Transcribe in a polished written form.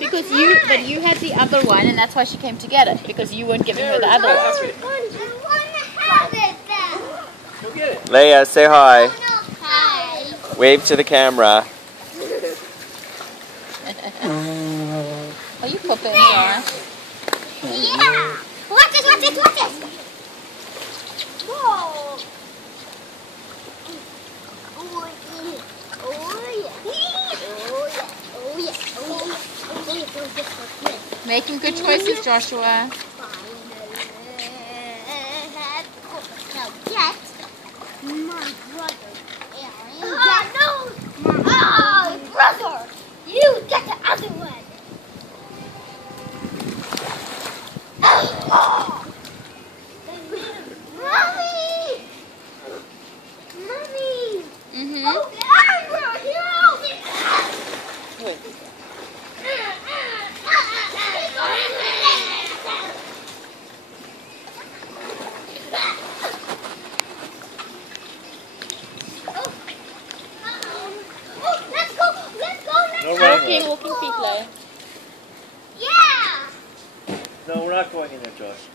But you had the other one, and that's why she came to get it, because you weren't giving her the other one. Leia, say hi. Hi. Wave to the camera. Are you pooping, Josh? Yeah. Watch this, watch this, watch this. Whoa. Oh yeah. Oh yeah. Oh yeah. Oh yeah. Making good choices, Joshua. Now get my brother. No! Oh, brother! You get the other one! Mommy! Mommy! Mm-hmm. Oh, Wait. Walking feet, Leia. Yeah! No, we're not going in there, Josh.